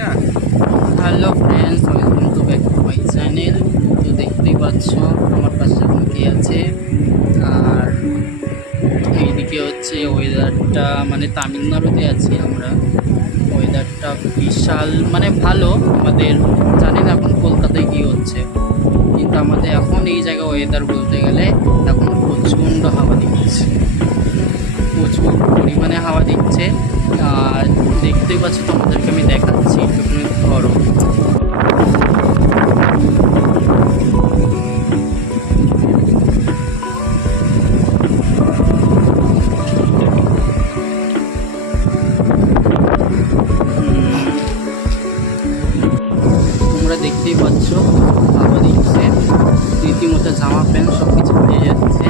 না। Hello friends, welcome to back to my channel. তো দেখতেই পাচ্ছ আমার পাশে এখন কে আছে। আর এইদিকে হচ্ছে ওয়েদারটা, মানে তামিলনাড়ুতে আছি আমরা। ওয়েদারটা বিশাল মানে ভালো। আমাদের জানি না এখন কলকাতায় কী হচ্ছে, কিন্তু আমাদের এখন এই জায়গায় ওয়েদার বলতে গেলে এখন প্রচণ্ড হাওয়া দিচ্ছে, প্রচুর পরিমাণে হাওয়া দিচ্ছে। আর দেখতেই পাচ্ছ, তোমাদেরকে আমি দেখাচ্ছি, একটুখানি ধরো। তোমরা দেখতেই পাচ্ছ হাওয়া দিচ্ছে, রীতিমতো জামা প্যান্ট সব কিছু হয়ে যাচ্ছে।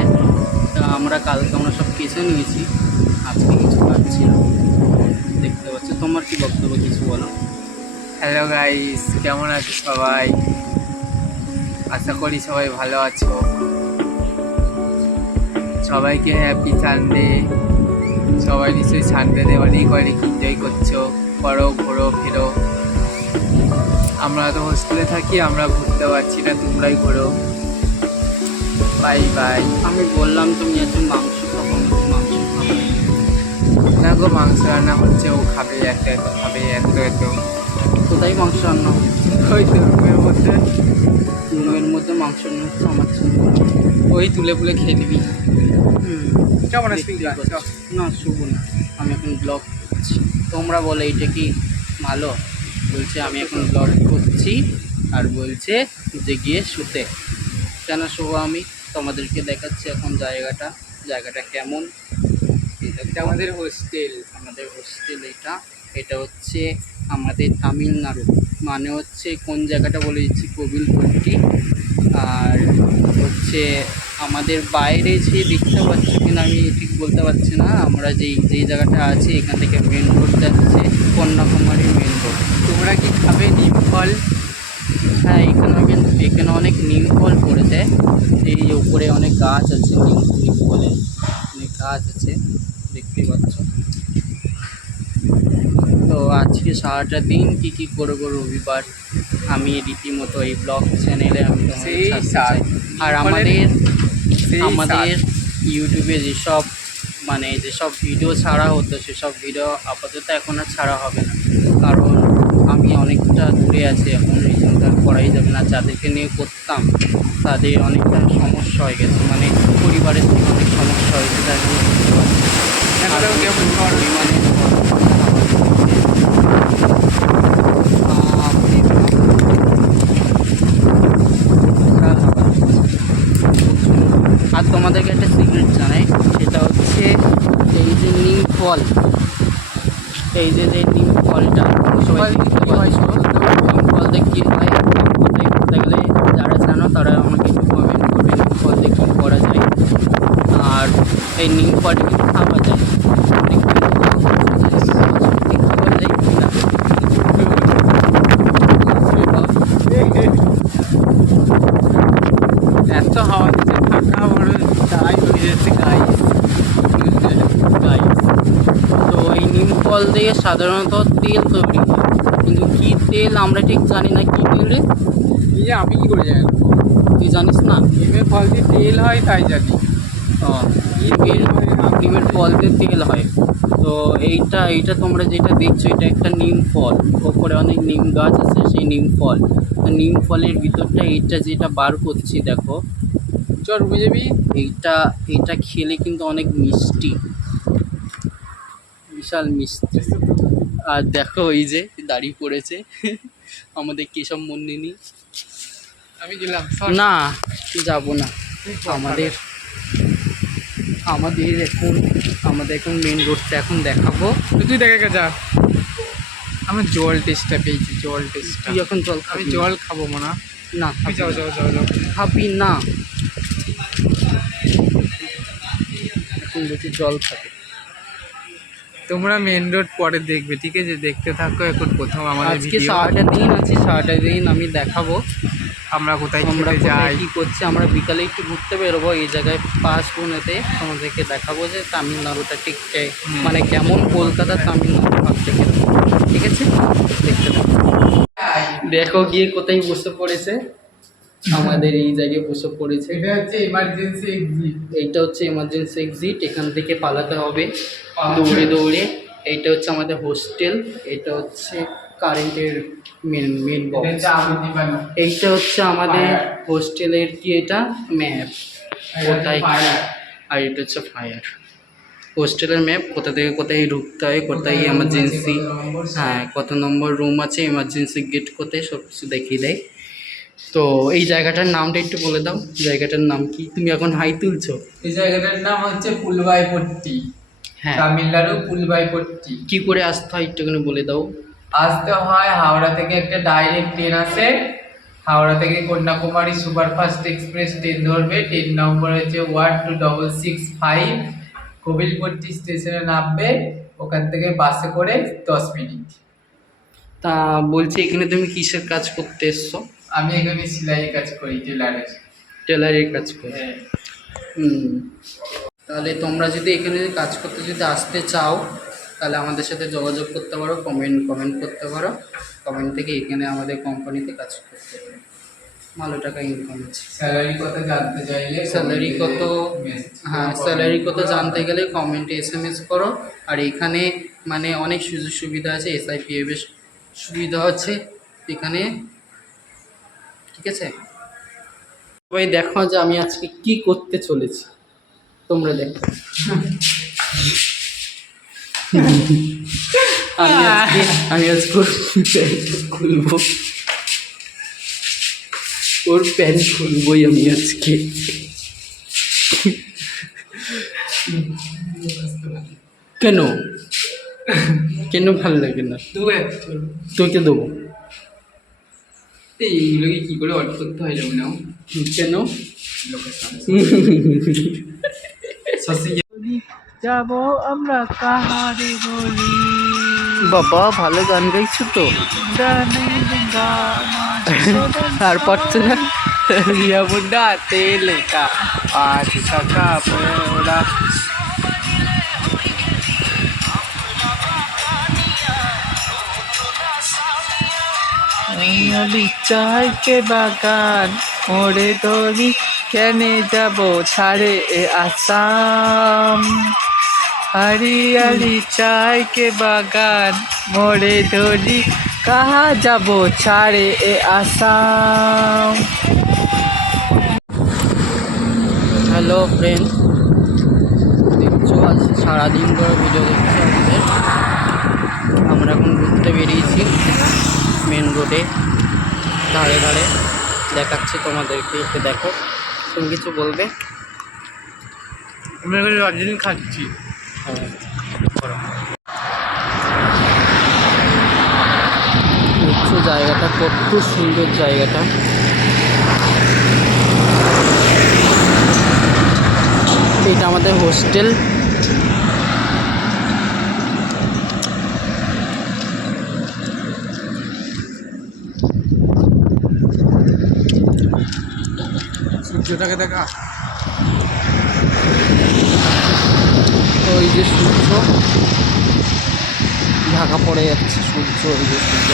তা কালকে আমরা সব কেচে নিয়েছি, আজকে কিছু পাচ্ছি না। দেখতে পাচ্ছ, তোমার কি বক্তব্য, কিছু বলো। হ্যালো গাইস, কেমন আছো সবাই? আশা করি সবাই ভালো আছো। সবাইকে হ্যাপি সানডে। সবাই নিশ্চয়ই সানডেতে অনেক অনেক এনজয় করছো, করো, ঘোরো ফেরো। আমরা তো হোস্টেলে থাকি, আমরা ঘুরতে পারছি না, তোমরাই ঘোরো। Bye bye. আমি বললাম তুমি একটু মাংস খাবো, আমি তো মাংস খাবো না গো, মাংস রান্না হচ্ছে, ও খাবে, এত এত খাবে, এত এত। কোথায় মাংস রান্না হচ্ছে? ওই তো রুমের মধ্যে। রুমের মধ্যে মাংস রান্না হচ্ছে আমার জন্য। ওই তুলে তুলে খেয়ে নিবি। কেমন আছিস? না, শুভ না, আমি এখন ব্লগ করছি। তোমরা বলে এটা কি ভালো? বলছে আমি এখন ব্লগ করছি, আর বলছে যে গিয়ে শুতে। কেন শুভ? আমি তোমাদেরকে দেখাচ্ছি এখন জায়গাটা কেমন। এটা আমাদের হোস্টেল। আমাদের হোস্টেল এটা। এটা হচ্ছে আমাদের তামিলনাড়ু, মানে হচ্ছে কোন জায়গাটা বলে দিচ্ছি, কোভিলপট্টি। আর হচ্ছে আমাদের বাইরে যে দেখতে পাচ্ছ কিনা আমি ঠিক বলতে পারছি না, আমরা যেই জায়গাটা আছি এখান থেকে মেন রোড যাচ্ছে কন্যাকুমারী মেন রোড। তোমরা কি খাবে নিম ফল? হ্যাঁ, এখানে অনেক নিম ফল পড়েছে। এই উপরে অনেক গাছ আছে, নিম ফলের অনেক গাছ আছে, দেখতেই পাচ্ছ। তো আজকে সারাটা দিন কী করবো, রবিবার আমি রীতিমতো এই ব্লগ চ্যানেলে আমি সেই ছাড়তে সাল চাই। আর আমাদের ইউটিউবে যেসব ভিডিও ছাড়া হতো, সেসব ভিডিও আপাতত এখন আর ছাড়া হবে না, কারণ আমি অনেকটা দূরে আছি এখন, এই জন্য আর করাই যাবে না। যাদেরকে নিয়ে করতাম তাদের অনেকটা সমস্যা হয়ে গেছে, মানে পরিবারের থেকে অনেক সমস্যা হয়েছে, তার জন্য করতে পারছি না। কেমন পরিমাণে আর তোমাদেরকে একটা সিক্রেট জানাই, সেটা হচ্ছে এই যে নিম ফল, এই যে নিম ফলটা সবাই দেখতে পাচ্ছ, নিম ফল দিয়ে কী হয় ওটাই করতে গেলে যারা জানো তারা আমাকে একটু কমেন্ট করবে নিম ফল দিয়ে কী করা যায়। আর এই নিম ফলটা কিন্তু খাওয়া যায়, অনেক সত্যি খাওয়া যায় কিনা। এত হাওয়া দিচ্ছে, ফাঁকা বড় তাই হয়ে যাচ্ছে গাইস। গাইস, তো এই নিম ফল দিয়ে সাধারণত তেল তৈরি হয়, কিন্তু কী তেল আমরা ঠিক জানি না, কী তেলে। আমি কি করে জানি? তুই জানিস না? নিমের ফল দিয়ে তেল হয় তাই জানি। নিমের ফল দিয়ে তেল হয়। তো এইটা তোমরা যেটা দেখছো, এটা একটা নিম ফল, ওপরে অনেক নিম গাছ আছে, সেই নিম ফল। নিম ফলের ভিতরটা এইটা যেটা বার করছি দেখো, চল রুমে যাবি। এইটা খেলে কিন্তু অনেক মিষ্টি, বিশাল মিষ্টি। আর দেখো এই যে দাঁড়িয়ে পড়েছে আমাদের কেশব মন্দিনী। আমি গেলাম না, যাবো না। আমাদের এখন মেন রোডটা এখন দেখাবো। তুই দেখে যা। আমার জল টেস্টটা পেয়েছি, জল টেস্টটা। তুই এখন জল আমি খাবি? জল খাবো না। না, যাও যাও যাও যাও। খাবি না, এখন বলছি জল খাবি। তোমরা মেন রোড পরে দেখবে, ঠিক আছে? দেখতে থাকো। এখন প্রথম আমাদের আজকে ভিডিও। সারাটা দিন আমি দেখাবো আমরা কোথায় আমরা খেতে যাই। কী করছি। আমরা বিকালে একটু ঘুরতে বেরোবো এই জায়গায় পাঁচগুনেতে, তোমাদেরকে দেখাবো যে তামিলনাড়ুটা ঠিক মানে কেমন, কলকাতা তামিলনাড়ু ভাব থেকে। ঠিক আছে, দেখতে থাকো। দেখো গিয়ে কোথায় বসে পড়েছে, আমাদের এই জায়গায় বসে পড়েছে। এটা হচ্ছে ইমার্জেন্সি এক্সিট। এইটা হচ্ছে এমার্জেন্সি এক্সিট, এখান থেকে পালাতে হবে দৌড়ে দৌড়ে। এইটা হচ্ছে আমাদের হোস্টেল, এটা হচ্ছে কারেন্টের মেন বক্স। এইটা হচ্ছে আমাদের হোস্টেলের কি এটা ম্যাপ, কোথায় আর এটা হচ্ছে ফায়ার। হোস্টেলের ম্যাপ, কোথা থেকে কোথায় ঢুকতে হয়, কোথায় এমার্জেন্সি, হ্যাঁ কত নম্বর রুম আছে, এমার্জেন্সি গেট কোথায়, সব কিছু দেখিয়ে দেয়। তো এই জায়গাটার নামটা একটু বলে দাও, জায়গাটার নাম কি? তুমি এখন হাই তুলছো। এই জায়গাটার নাম হচ্ছে পুলবাইপট্টি, হ্যাঁ, তামিলনাড়ু পুলবাইপট্টি। কি করে আসতে হয় একটুখানি বলে দাও। আসতে হয় হাওড়া থেকে একটা ডাইরেক্ট ট্রেন আসে, হাওড়া থেকে কন্যাকুমারী সুপারফাস্ট এক্সপ্রেস ট্রেন ধরবে, ট্রেন নম্বর হচ্ছে 12665। কবিলপট্টি স্টেশনে নামবে, ওখান থেকে বাসে করে 10 মিনিট। তা বলছি এখানে তুমি কিসের কাজ করতে এসছো? আমি এখানে সেলাই কাজ করি, টেলারের। টেলারের কাজ করে। হ্যাঁ। তাহলে তোমরা যদি এখানে কাজ করতে যদি আসতে চাও, তাহলে আমাদের সাথে যোগাযোগ করতে পারো, কমেন্ট করতে পারো, কমেন্ট থেকে এখানে আমাদের কোম্পানিতে কাজ করতে পারো, ভালো টাকা ইনকাম আছে। স্যালারি কত জানতে চাইলে স্যালারি কত, হ্যাঁ স্যালারি কত জানতে গেলে কমেন্টে SMS করো। আর এখানে মানে অনেক সুযোগ সুবিধা আছে, SIPF এর সুবিধা আছে এখানে, ঠিক আছে। সবাই দেখো যে আমি আজকে কি করতে চলেছি, তোমরা দেখো। আমি আজকে খুলবো, ওর প্যান্ট খুলবই আমি আজকে। কেন কেন ভালো লাগে না? তোকে দেবো। এইগুলোকে কি করে অর্ডার করতে হয় যেমন কেন? যাব আমরা কাহারে বলি, বাবা ভালো গান গাইছো তো। আর পারছো না? রিয়া মুন্ডা তেলে কা আজ কাকা পোড়া। চাই কে বাগান ওরে দড়ি, কেনে যাব ছাড়ে এ আসাম। হরিয়ালি চাই কে বাগান মোড়ে ধরি, কাহা যাব ছাড়ে এ আসাম। হ্যালো ফ্রেন্ড, দেখছো আজ সারাদিন ধরে ভিডিও দেখছো আমাদের। আমরা এখন ঘুরতে বেরিয়েছি মেন রোডে, ধারে ধারে দেখাচ্ছি তোমাদেরকে, একটু দেখো। তুমি কিছু বলবে? আমরা এখানে দার্জিলিং খাচ্ছি। হ্যাঁ দেখছো জায়গাটা কত সুন্দর, জায়গাটা এটা আমাদের হোস্টেল। সূর্যটাকে দেখা, ওই যে সূর্য ঢাকা পড়ে যাচ্ছে, সূর্য, ওই যে সূর্য।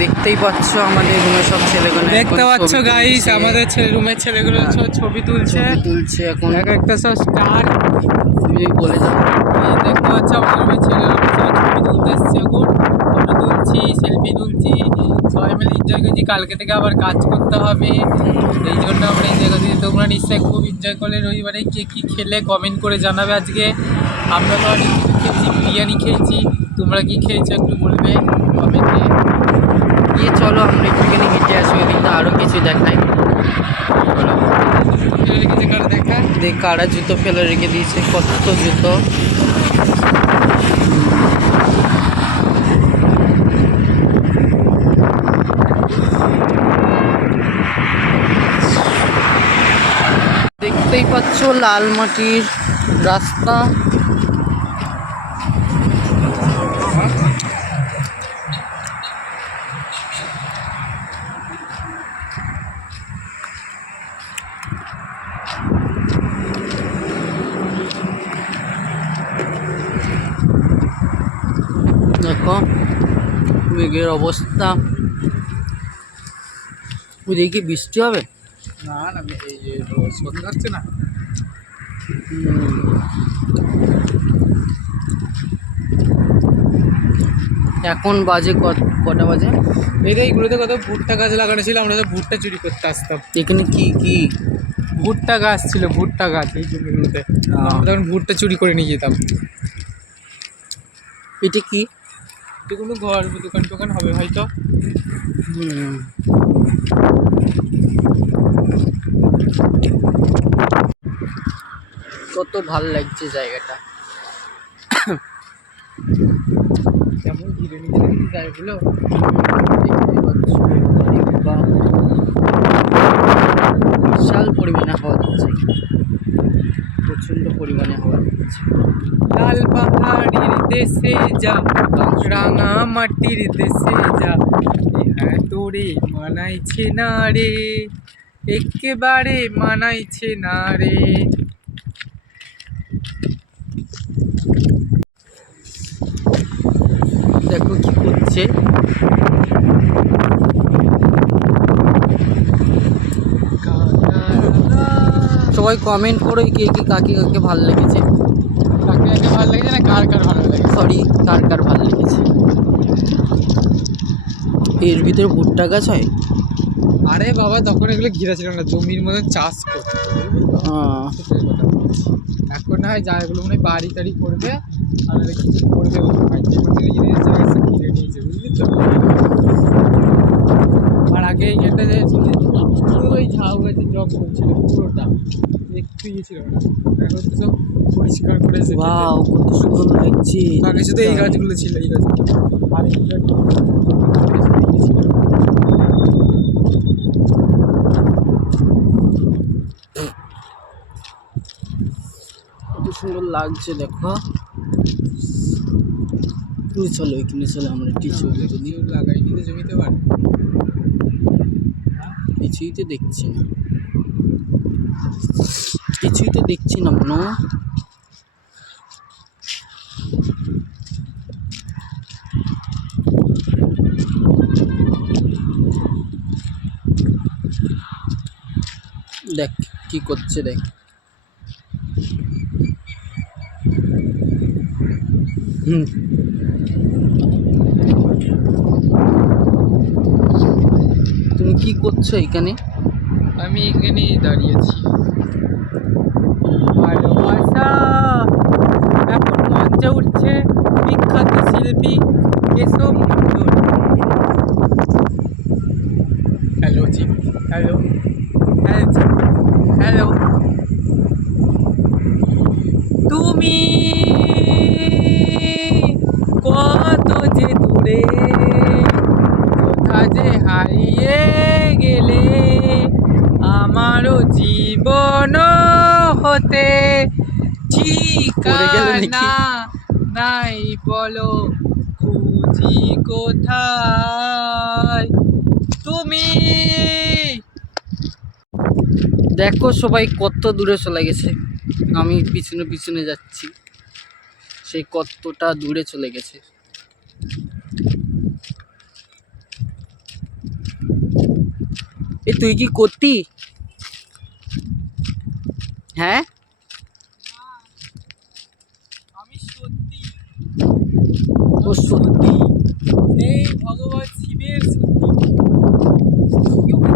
দেখতেই পাচ্ছ আমাদের রুমে সব ছেলেগুলো দেখতে পাচ্ছ গাইস, আমাদের রুমের ছেলেগুলো সব ছবি তুলছে তুলছে এখন। এক একটা সব স্টার। তুমি বলে যাও। দেখতে পাচ্ছ আমাদের রুমের ছেলেরা ছবি তুলতে এসছে, এখন ফটো তুলছি, সেলফি তুলছি, সবাই মিলে এনজয় করছি। কালকে থেকে আবার কাজ করতে হবে, এই জন্য আমরা এনজয় করছি। তোমরা নিশ্চয়ই খুব এনজয় করলে, রবিবারে কে কী খেলে কমেন্ট করে জানাবে। আজকে আমরা তো অনেক কিছু খেয়েছি, বিরিয়ানি খেয়েছি, তোমরা কি খেয়েছো একটু বলবে কমেন্টে। গিয়ে চলো আমরা একটুখানি হেঁটে আসি, কিন্তু আরও কিছু দেখাই। চলো কিছু করে দেখা। দেখ কারা জুতো ফেলে রেখে দিয়েছে, কত জুতো। দেখতেই পাচ্ছ লাল মাটির রাস্তা। দেখো মেঘের অবস্থা, ওইদিকে কি বৃষ্টি হবে? না না, এই যে সন্ধ্যা হচ্ছে না। এখন বাজে কটা বাজে? এইগুলোতে কত ভুট্টা গাছ লাগানো ছিল, আমরা তো ভুট্টা চুরি করতে আসতাম। এখানে কি কি ভুট্টা গাছ ছিল, ভুট্টা গাছ এই জমিগুলোতে। আমরা তখন ভুট্টা চুরি করে নিয়ে যেতাম। এটা কি? এটা কোনো ঘর দোকান টোকান হবে হয়তো। কত ভাল লাগছে জায়গাটা। কেমন ঘিরে নিচে জায়গাগুলো। দেখতে পাচ্ছ, বাহ, বিশাল পরিমাণে হাওয়া দিচ্ছে, প্রচন্ড পরিমাণে হাওয়া দিচ্ছে। লাল পাহাড়ির দেশে যা, রাঙা মাটির দেশে যা, হ্যাঁ তোরে মানাইছে না রে, একেবারে মানাইছে না রে। দেখো কি করছে, সবাই কমেন্ট করো কে কে কাকে কাকে ভালো লেগেছে। কাকে কাকে ভালো লেগেছে না কার কার ভালো লাগে, সরি, কার কার ভালো লেগেছে। এর ভিতরে ভুট্টা গাছ হয়? আরে বাবা তখন এগুলো ঘিরা ছিল না, জমির মতন চাষ করতো। সেটাই কথা বলছি। এখন না হয় জায়গাগুলো মনে হয় বাড়ি টাড়ি করবে আর কিছু করবে মনে হয়, এখন থেকে জিনিস জায়গা ঘিরে নিয়েছে, বুঝলি তো। আর আগে এটা যে পুরো ওই ঝাউ গাছের জঙ্গল ছিল পুরোটা, একটু ইয়ে ছিল না। এখন তো সব পরিষ্কার করেছে। ওয়াও, কত সুন্দর লাগছে। আগে শুধু এই গাছগুলো ছিল, এই গাছগুলো আর এইগুলো ছিল। কত সুন্দর লাগছে দেখো। তুই চলো এখানে, চলো আমরা একটি ছবি তুলি। লাগাইনি তো জমিতে পারে, কিছুই তো দেখছি না, কিছুই তো দেখছি না মনো। দেখ কি করছে, দেখ। তুমি কি করছো এখানে? আমি এখানেই দাঁড়িয়েছি। ভালোবাসা এখন মঞ্চে উঠছে বিখ্যাত শিল্পী কেশব মণ্ডল। হ্যালো জি, হ্যালো হ্যালো জি, হ্যালো। তুমি কত যে দূরে, কোথা যে হারিয়ে গেলে, আমারও জীবন হতে ঠিকানা নাই, বলো খুঁজি কোথায় তুমি। দেখো সবাই কত দূরে চলে গেছে, আমি পিছনে পিছনে যাচ্ছি, সেই কতটা দূরে চলে গেছে। এ তুই কি করতি? হ্যাঁ, আমি সত্যি, ও সত্যি। এই ভগবান শিবের সত্যি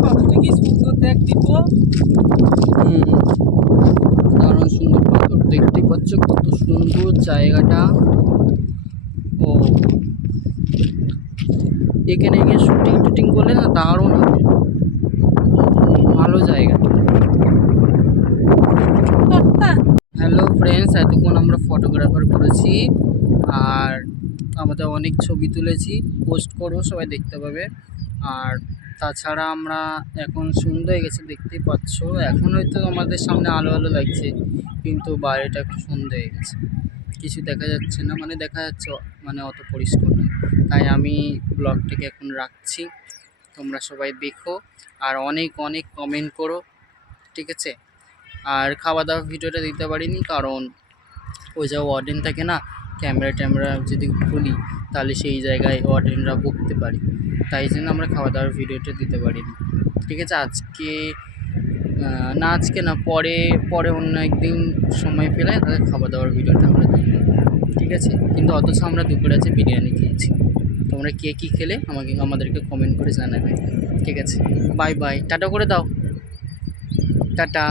কতটা কি সুন্দর দেখ দিব। দারুণ সুন্দর পাথর, দেখতে পাচ্ছ কত সুন্দর জায়গাটা। ও এখানে গিয়ে শুটিং টুটিং করলে না দারুণ হবে, ভালো জায়গা। হ্যালো ফ্রেন্ডস, এতক্ষণ আমরা ফটোগ্রাফার করেছি আর আমাদের অনেক ছবি তুলেছি, পোস্ট করবো, সবাই দেখতে পাবে। আর তাছাড়া আমরা এখন সন্ধ্যা হয়ে গেছে, দেখতেই পাচ্ছ। এখন হয়তো আমাদের সামনে আলো আলো লাগছে, কিন্তু বাইরেটা এখন সন্ধ্যা হয়ে গেছে, কিছু দেখা যাচ্ছে না, মানে দেখা যাচ্ছে মানে অত পরিষ্কার নয়। তাই আমি ব্লগটাকে এখন রাখছি, তোমরা সবাই দেখো আর অনেক অনেক কমেন্ট করো, ঠিক আছে? আর খাওয়া দাওয়া ভিডিওটা দিতে পারিনি কারণ ওই যে ওয়ার্ডেন থাকে না, ক্যামেরা ট্যামেরা যদি খুলি তাহলে সেই জায়গায় ওয়ার্ডেনরা বকতে পারে, তাই জন্য আমরা খাওয়া দাওয়ার ভিডিওটা দিতে পারিনি। ঠিক আছে, আজকে না আজকে না, পরে পরে অন্য একদিন সময় পেলে তাহলে খাওয়া দাওয়ার ভিডিওটা আমরা দিই। ঠিক আছে, কিন্তু অথচ আমরা দুপুরে আছে বিরিয়ানি খেয়েছি। তোমরা কে কী খেলে আমাদেরকে কমেন্ট করে জানাবে। ঠিক আছে, বাই বাই, টাটা করে দাও, টাটা।